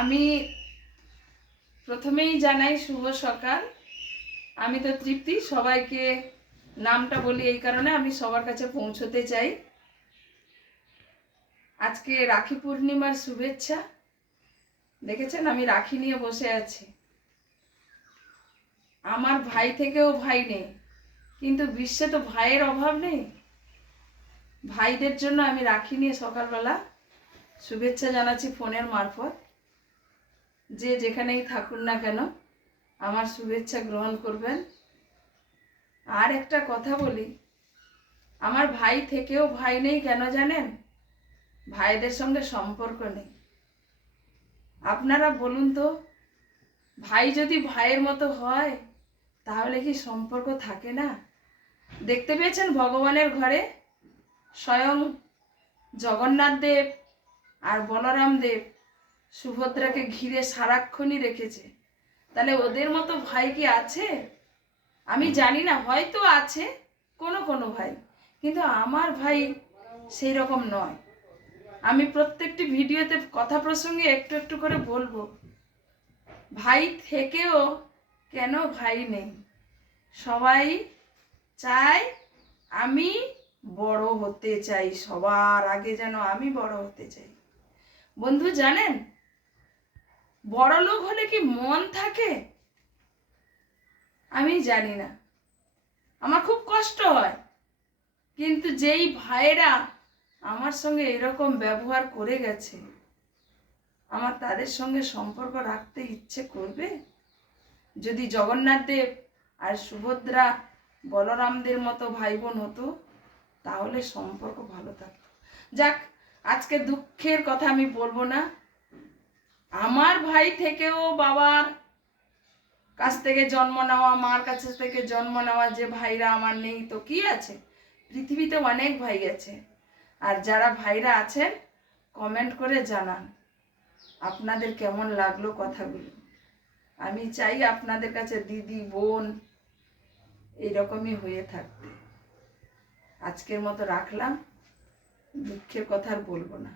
আমি প্রথমেই জানাই শুভ সকাল। আমি তো তৃপ্তি, সবাইকে নামটা বলি এই কারণে আমি সবার কাছে পৌঁছতে চাই। আজকে রাখি পূর্ণিমার শুভেচ্ছা। দেখেছেন আমি রাখি নিয়ে বসে আছি। আমার ভাই থেকেও ভাই নেই, কিন্তু বিশ্বে তো ভাইয়ের অভাব নেই। ভাইদের জন্য আমি রাখি নিয়ে সকালবেলা শুভেচ্ছা জানাচ্ছি ফোনের মারফত। যে যেখানেই থাকুন না কেন আমার শুভেচ্ছা গ্রহণ করবেন। আর একটা কথা বলি, আমার ভাই থেকেও ভাই নেই কেন জানেন? ভাইদের সঙ্গে সম্পর্ক নেই। আপনারা বলুন তো, ভাই যদি ভাইয়ের মতো হয় তাহলে কি সম্পর্ক থাকে না? দেখতে পেয়েছেন ভগবানের ঘরে স্বয়ং জগন্নাথ দেব আর বলরাম দেব সুভদ্রাকে ঘিরে সারাক্ষণই রেখেছে। তাহলে ওদের মতো ভাই কি আছে? আমি জানি না, হয়তো আছে কোনো কোনো ভাই, কিন্তু আমার ভাই সেই রকম নয়। আমি প্রত্যেকটি ভিডিওতে কথা প্রসঙ্গে একটু একটু করে বলবো, ভাই থেকেও কেন ভাই নেই। সবাই চায় আমি বড় হতে চাই, সবার আগে যেন আমি বড় হতে চাই। বন্ধু জানেন, বড় লোক হলে কি মন থাকে? আমি জানি না, আমার খুব কষ্ট হয়। কিন্তু যেই ভাইয়েরা আমার সঙ্গে এরকম ব্যবহার করে গেছে, আমার তাদের সঙ্গে সম্পর্ক রাখতে ইচ্ছে করবে? যদি জগন্নাথ দেব আর সুভদ্রা বলরামদের মতো ভাই বোন হতো তাহলে সম্পর্ক ভালো থাকতো। যাক, আজকে দুঃখের কথা আমি বলবো না। আমার ভাই থেকেও বাবার কাছ থেকে জন্ম নেওয়া, মার কাছ থেকে জন্ম নেওয়া যে ভাইরা আমার নেই তো কি আছে? পৃথিবীতে অনেক ভাই আছে। আর যারা ভাইরা আছেন কমেন্ট করে জানান আপনাদের কেমন লাগলো কথাগুলো। আমি চাই আপনাদের কাছে দিদি বোন এইরকমই হয়ে থাকতে। আজকের মতো রাখলাম, দুঃখের কথা আর বলবো না।